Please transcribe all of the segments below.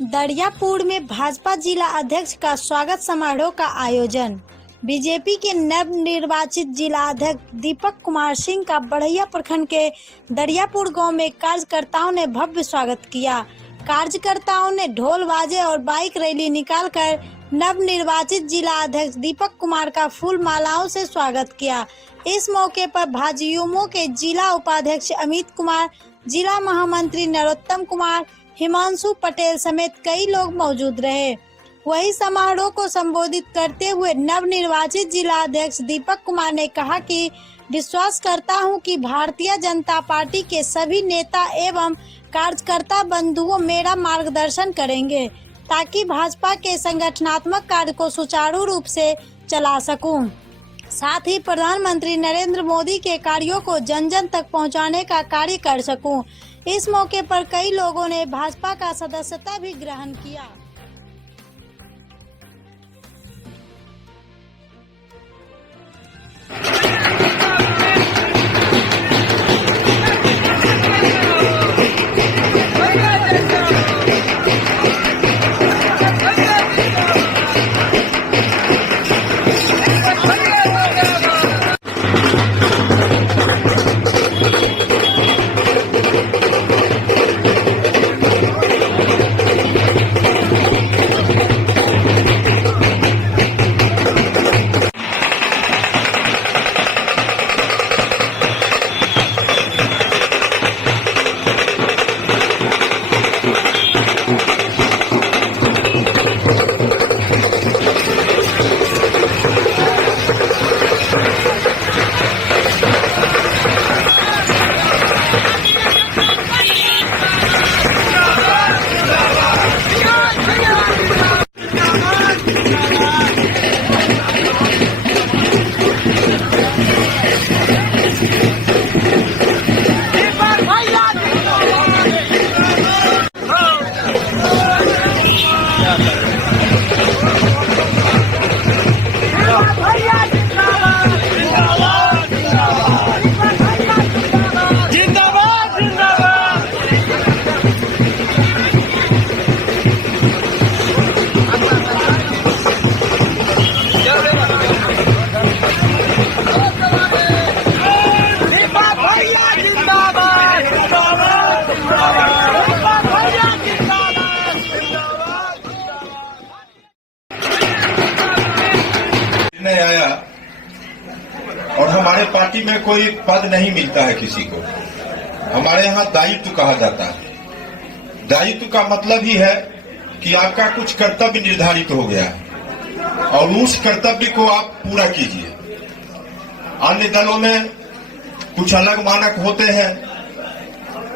दरियापुर में भाजपा जिला अध्यक्ष का स्वागत समारोह का आयोजन। बीजेपी के नवनिर्वाचित जिला अध्यक्ष दीपक कुमार सिंह का बढ़ैया प्रखंड के दरियापुर गांव में कार्यकर्ताओं ने भव्य स्वागत किया। कार्यकर्ताओं ने ढोल बाजे और बाइक रैली निकालकर नवनिर्वाचित जिला अध्यक्ष दीपक कुमार का फूल मालाओं से स्वागत किया। इस मौके पर भाजयुमो के जिला उपाध्यक्ष अमित कुमार, जिला महामंत्री नरोत्तम कुमार, हिमांशु पटेल समेत कई लोग मौजूद रहे। वही समारोह को संबोधित करते हुए नवनिर्वाचित जिला अध्यक्ष दीपक कुमार ने कहा कि विश्वास करता हूं कि भारतीय जनता पार्टी के सभी नेता एवं कार्यकर्ता बंधुओं मेरा मार्गदर्शन करेंगे ताकि भाजपा के संगठनात्मक कार्य को सुचारू रूप से चला सकूं। साथ ही प्रधानमंत्री नरेंद्र मोदी के कार्यों को जन जन तक पहुंचाने का कार्य कर सकूं। इस मौके पर कई लोगों ने भाजपा का सदस्यता भी ग्रहण किया। आया और हमारे पार्टी में कोई पद नहीं मिलता है किसी को। हमारे यहाँ दायित्व कहा जाता है। दायित्व का मतलब ही है कि आपका कुछ कर्तव्य निर्धारित हो गया है और उस कर्तव्य को आप पूरा कीजिए। अन्य दलों में कुछ अलग मानक होते हैं।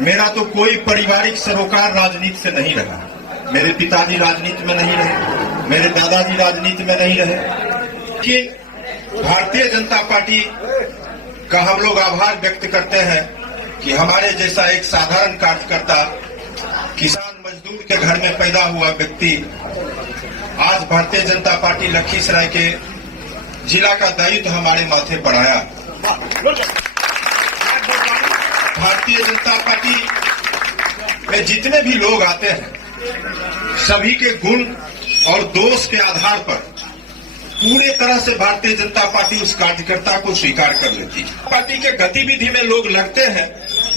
मेरा तो कोई पारिवारिक सरोकार राजनीति से नहीं रहा। मेरे पिताजी राजनीति में नहीं रहे, मेरे दादाजी राजनीति में नहीं रहे। कि भारतीय जनता पार्टी का हम लोग आभार व्यक्त करते हैं कि हमारे जैसा एक साधारण कार्यकर्ता, किसान मजदूर के घर में पैदा हुआ व्यक्ति आज भारतीय जनता पार्टी लखीसराय के जिला का दायित्व हमारे माथे पर आया। भारतीय जनता पार्टी में जितने भी लोग आते हैं सभी के गुण और दोष के आधार पर पूरे तरह से भारतीय जनता पार्टी उस कार्यकर्ता को स्वीकार कर लेती है। पार्टी के गतिविधि में लोग लगते हैं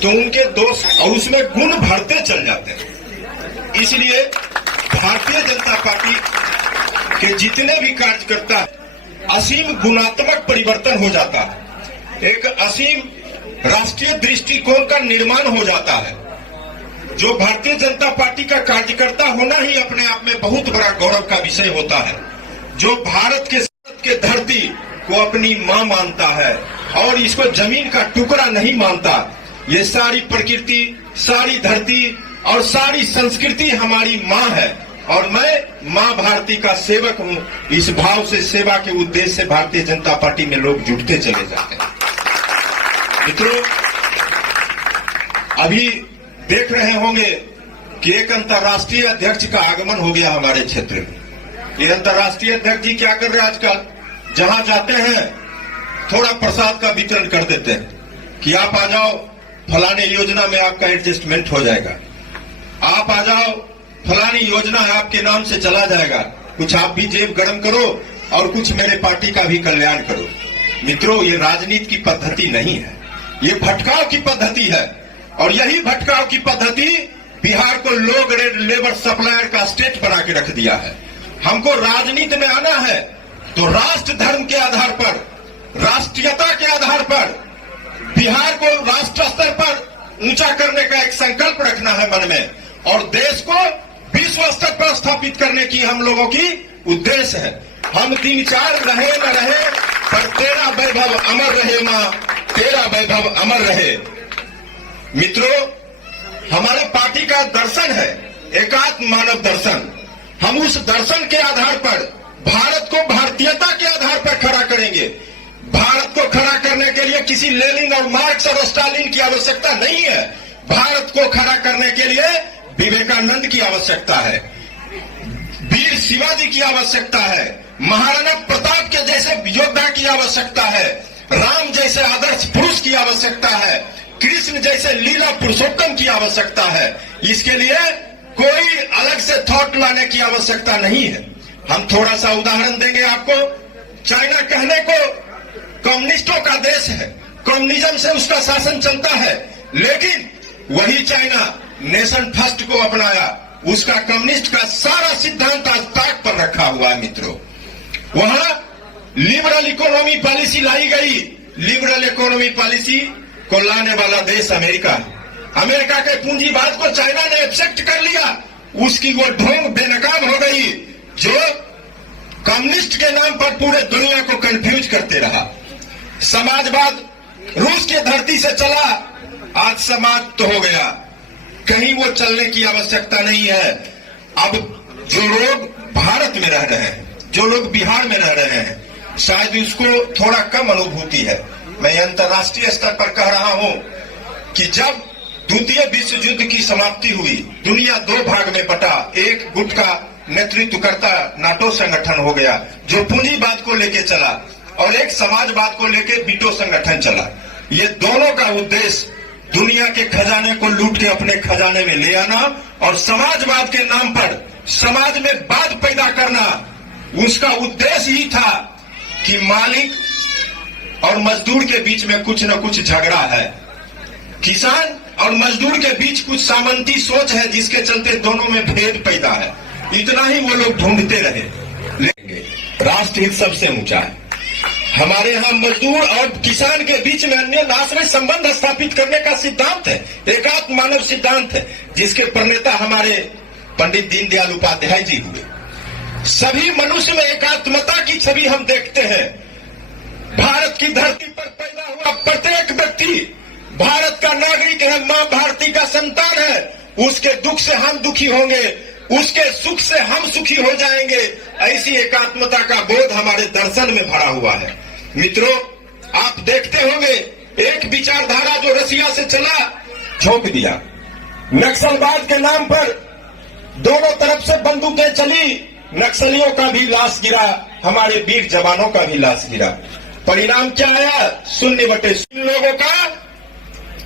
तो उनके दोष और उसमें गुण भरते चल जाते हैं। इसलिए भारतीय जनता पार्टी के जितने भी कार्यकर्ता असीम गुणात्मक परिवर्तन हो जाता है, एक असीम राष्ट्रीय दृष्टिकोण का निर्माण हो जाता है। जो भारतीय जनता पार्टी का कार्यकर्ता होना ही अपने आप में बहुत बड़ा गौरव का विषय होता है। जो भारत के धरती को अपनी मां मानता है और इसको जमीन का टुकड़ा नहीं मानता। ये सारी प्रकृति, सारी धरती और सारी संस्कृति हमारी मां है और मैं मां भारती का सेवक हूं। इस भाव से सेवा के उद्देश्य से भारतीय जनता पार्टी में लोग जुटते चले जाते हैं। मित्रों, अभी देख रहे होंगे कि एक अंतर्राष्ट्रीय अध्यक्ष का आगमन हो गया हमारे क्षेत्र में। ये अंतर्राष्ट्रीय अध्यक्ष जी क्या कर रहे हैं आजकल, जहां जाते हैं थोड़ा प्रसाद का वितरण कर देते हैं कि आप आ जाओ, फलाने योजना में आपका एडजस्टमेंट हो जाएगा। आप आ जाओ, फलानी योजना आपके नाम से चला जाएगा, कुछ आप भी जेब गरम करो और कुछ मेरे पार्टी का भी कल्याण करो। मित्रों, ये राजनीति की पद्धति नहीं है, ये भटकाव की पद्धति है। और यही भटकाव की पद्धति बिहार को लो ग्रेड लेबर सप्लायर का स्टेट बना के रख दिया है। हमको राजनीति में आना है तो राष्ट्र धर्म के आधार पर, राष्ट्रीयता के आधार पर बिहार को राष्ट्र स्तर पर ऊंचा करने का एक संकल्प रखना है मन में, और देश को विश्व स्तर पर स्थापित करने की हम लोगों की उद्देश्य है। हम 3-4 रहे न रहे, पर तेरा वैभव अमर रहे मां, तेरा वैभव अमर रहे। मित्रों, हमारे पार्टी का दर्शन है एकात्म मानव दर्शन। हम उस दर्शन के आधार पर भारत को भारतीयता के आधार पर खड़ा करेंगे। भारत को खड़ा करने के लिए किसी लेनिन और मार्क्स और स्टालिन की आवश्यकता नहीं है। भारत को खड़ा करने के लिए विवेकानंद की आवश्यकता है, वीर शिवाजी की आवश्यकता है, महाराणा प्रताप के जैसे योद्धा की आवश्यकता है, राम जैसे आदर्श पुरुष की आवश्यकता है, कृष्ण जैसे लीला पुरुषोत्तम की आवश्यकता है। इसके लिए कोई अलग से थॉट लाने की आवश्यकता नहीं है। हम थोड़ा सा उदाहरण देंगे आपको। चाइना कहने को कम्युनिस्टों का देश है, कम्युनिज्म से उसका शासन चलता है, लेकिन वही चाइना नेशन फर्स्ट को अपनाया। उसका कम्युनिस्ट का सारा सिद्धांत आज ताक पर रखा हुआ है। मित्रों, वहां लिबरल इकोनॉमी पॉलिसी लाई गई। लिबरल इकोनॉमी पॉलिसी को लाने वाला देश अमेरिका है। अमेरिका के पूंजीवाद को चाइना ने एक्सेप्ट कर लिया। उसकी वो ढोंग बेनकाम हो गई जो कम्युनिस्ट के नाम पर पूरे दुनिया को कंफ्यूज करते रहा। समाजवाद रूस की धरती से चला, आज समाप्त तो हो गया, कहीं वो चलने की आवश्यकता नहीं है। अब जो लोग भारत में रह रहे हैं, जो लोग बिहार में रह रहे हैं, शायद उसको थोड़ा कम अनुभूति है। मैं अंतर्राष्ट्रीय स्तर पर कह रहा हूं कि जब द्वितीय विश्व युद्ध की समाप्ति हुई, दुनिया 2 भाग में बटा। एक गुट का नेतृत्व करता नाटो संगठन हो गया जो पूंजीवाद को लेके चला, और एक समाजवाद को लेके वीटो संगठन चला। ये दोनों का उद्देश्य दुनिया के खजाने को लूट के अपने खजाने में ले आना और समाजवाद के नाम पर समाज में वाद पैदा करना। उसका उद्देश्य ही था कि मालिक और मजदूर के बीच में कुछ न कुछ झगड़ा है, किसान और मजदूर के बीच कुछ सामंती सोच है जिसके चलते दोनों में भेद पैदा है। इतना ही वो लोग ढूंढते रहे। लेंगे राष्ट्र हित सबसे ऊंचा है। हमारे यहाँ मजदूर और किसान के बीच में अन्य आश्रय संबंध स्थापित करने का सिद्धांत है, एकात्म मानव सिद्धांत है, जिसके प्रणेता हमारे पंडित दीनदयाल उपाध्याय जी हुए। सभी मनुष्य में एकात्मता की छवि हम देखते हैं। भारत की धरती पर पैदा हुआ प्रत्येक व्यक्ति भारत का नागरिक है, मां भारती का संतान है। उसके दुख से हम दुखी होंगे, उसके सुख से हम सुखी हो जाएंगे। ऐसी एकात्मता का बोध हमारे दर्शन में भरा हुआ है। मित्रों, आप देखते होंगे एक विचारधारा जो रसिया से चला, झोंक दिया। नक्सलवाद के नाम पर दोनों तरफ से बंदूकें चली, नक्सलियों का भी लाश गिरा, हमारे वीर जवानों का भी लाश गिरा। परिणाम क्या आया? 0/0। लोगों का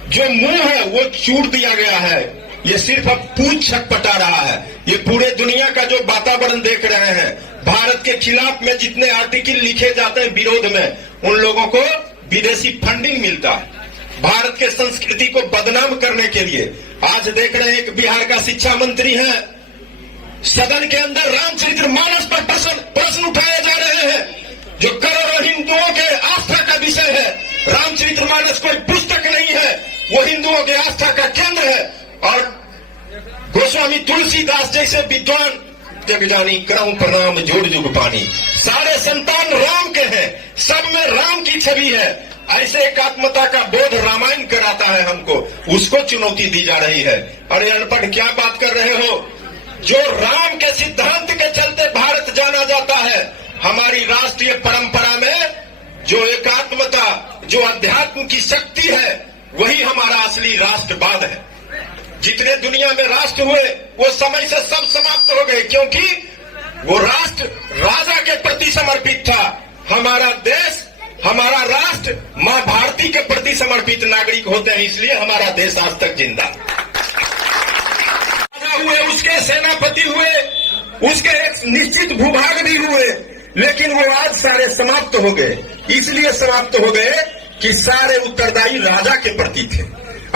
जो मुंह है वो चूर दिया गया है। ये सिर्फ अब पूंछ छटपटा रहा है। ये पूरे दुनिया का जो वातावरण देख रहे हैं, भारत के खिलाफ में जितने आर्टिकल लिखे जाते हैं विरोध में, उन लोगों को विदेशी फंडिंग मिलता है भारत के संस्कृति को बदनाम करने के लिए। आज देख रहे हैं एक बिहार का शिक्षा मंत्री है, सदन के अंदर रामचरितमानस पर प्रश्न उठाए जा रहे हैं जो करोड़ों हिंदुओं के आस्था का विषय है। रामचरितमानस कोई पुस्तक नहीं है, वो हिंदुओं के आस्था का केंद्र है। और गोस्वामी तुलसीदास जैसे विद्वान, जग जानी करऊं प्रणाम जोड़ जुग पानी, सारे संतान राम के हैं, सब में राम की छवि है। ऐसे एकात्मता का बोध रामायण कराता है हमको, उसको चुनौती दी जा रही है। अरे अनपढ़, क्या बात कर रहे हो? जो राम के सिद्धांत के चलते भारत जाना जाता है, हमारी राष्ट्रीय परंपरा में जो एकात्मता, जो अध्यात्म की शक्ति है, वही हमारा असली राष्ट्रवाद है। जितने दुनिया में राष्ट्र हुए वो समय से सब समाप्त हो गए, क्योंकि वो राष्ट्र राजा के प्रति समर्पित था। हमारा देश, हमारा राष्ट्र मां भारती के प्रति समर्पित नागरिक होते हैं, इसलिए हमारा देश आज तक जिंदा। राजा हुए, उसके सेनापति हुए, उसके एक निश्चित भूभाग भी हुए, लेकिन वो आज सारे समाप्त हो गए। इसलिए समाप्त हो गए कि सारे उत्तरदायी राजा के प्रति थे।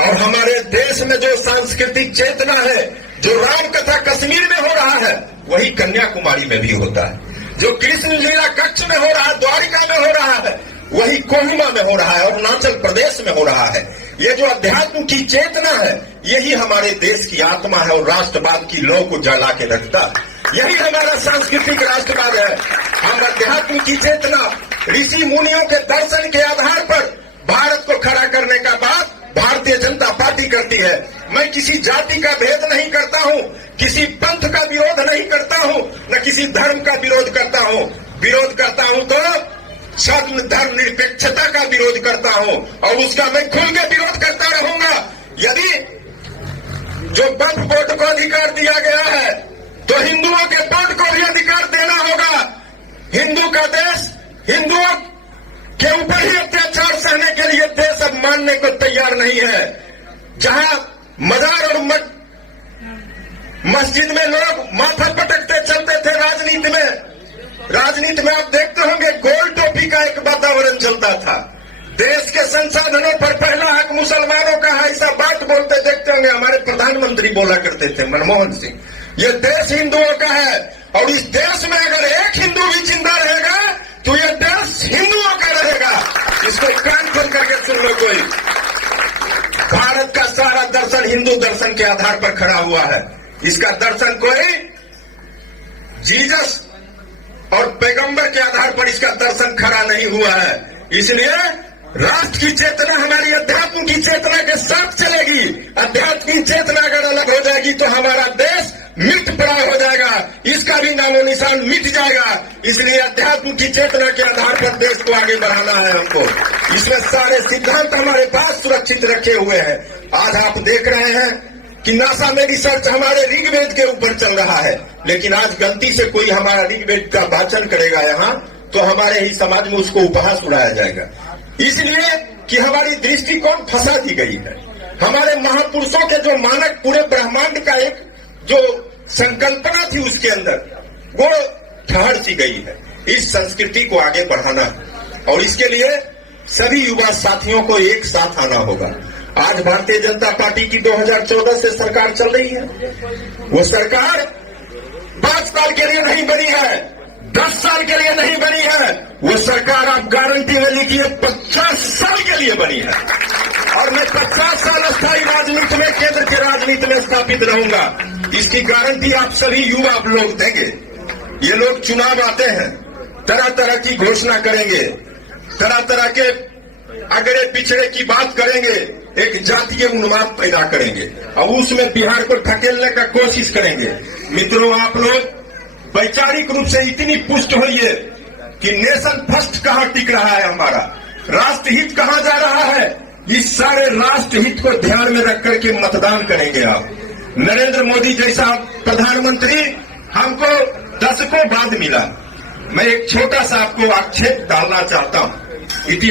और हमारे देश में जो सांस्कृतिक चेतना है, जो राम कथा कश्मीर में हो रहा है, वही कन्याकुमारी में भी होता है। जो कृष्ण लीला कच्छ में हो रहा है, द्वारिका में हो रहा है, वही कोहिमा में हो रहा है, अरुणाचल प्रदेश में हो रहा है। ये जो अध्यात्म की चेतना है, यही हमारे देश की आत्मा है और राष्ट्रवाद की लौ को जला के रखता है। यही हमारा सांस्कृतिक राष्ट्रवाद है। हम अध्यात्म की चेतना, ऋषि मुनियों के दर्शन के आधार पर भारत को खड़ा करने का बात भारतीय जनता पार्टी करती है। मैं किसी जाति का भेद नहीं करता हूं, किसी पंथ का विरोध नहीं करता हूं, न किसी धर्म का विरोध करता हूं। विरोध करता हूं तो सर्व धर्म निरपेक्षता का विरोध करता हूं, और उसका मैं खुल के विरोध करता रहूंगा। यदि जो वक्फ बोर्ड को अधिकार दिया गया है, तो हिंदुओं के बोर्ड को भी अधिकार देना होगा। हिंदू का देश, हिंदुओं के ऊपर ही अत्याचार सहने के लिए देश अब मानने को तैयार नहीं है। जहां मजार और मस्जिद में लोग माथा पटकते चलते थे, राजनीति में आप देखते होंगे गोल टोपी का एक वातावरण चलता था। देश के संसाधनों पर पहला हक मुसलमानों का है, ऐसा बात बोलते देखते होंगे। हमारे प्रधानमंत्री बोला करते थे, मनमोहन सिंह, ये देश हिंदुओं का है, और इस देश में अगर एक हिंदू भी जिंदा रहेगा तो ये देश हिंदुओं का रहेगा। इसको कान खोल करके सुन लो। कोई भारत का सारा दर्शन हिंदू दर्शन के आधार पर खड़ा हुआ है। इसका दर्शन कोई जीसस और पैगंबर के आधार पर इसका दर्शन खड़ा नहीं हुआ है। इसलिए राष्ट्र की चेतना हमारी अध्यात्म की चेतना के साथ चलेगी। अध्यात्म की चेतना अगर अलग हो जाएगी तो हमारा देश मिट पड़ा हो जाएगा, इसका भी नामो निशान मिट जाएगा। इसलिए अध्यात्म की चेतना के आधार पर देश को आगे बढ़ाना है हमको। इसमें सारे सिद्धांत हमारे पास सुरक्षित रखे हुए हैं। आज आप देख रहे हैं कि नासा में रिसर्च हमारे ऋग्वेद के ऊपर चल रहा है, लेकिन आज गलती से कोई हमारा ऋग्वेद का वाचन करेगा यहाँ, तो हमारे ही समाज में उसको उपहास उड़ाया जाएगा। इसलिए कि हमारी दृष्टिकोण फंसा दी गई है। हमारे महापुरुषों के जो मानक, पूरे ब्रह्मांड का एक जो संकल्पना थी उसके अंदर, वो ठहर सी गई है। इस संस्कृति को आगे बढ़ाना है, और इसके लिए सभी युवा साथियों को एक साथ आना होगा। आज भारतीय जनता पार्टी की 2014 से सरकार चल रही है। वो सरकार 5 साल के लिए नहीं बनी है, 10 साल के लिए नहीं बनी है। वो सरकार आप गारंटी में लिखिए 50 साल के लिए बनी है। और मैं 50 साल स्थायी राजनीति में, केंद्र की राजनीति में स्थापित रहूंगा। इसकी गारंटी आप सभी युवा लोग देंगे। ये लोग चुनाव आते हैं, तरह तरह की घोषणा करेंगे, तरह तरह के अगड़े पिछड़े की बात करेंगे, एक जातीय उन्माद पैदा करेंगे, और उसमें बिहार को धकेलने का कोशिश करेंगे। मित्रों, आप लोग वैचारिक रूप से इतनी पुष्ट होइए कि नेशन फर्स्ट कहां टिक रहा है, हमारा राष्ट्रहित कहां जा रहा है। इस सारे राष्ट्रहित को ध्यान में रख करके मतदान करेंगे आप। नरेंद्र मोदी जैसा प्रधानमंत्री हमको दशकों बाद मिला। मैं एक छोटा सा आपको आक्षेप डालना चाहता हूं। इतिहास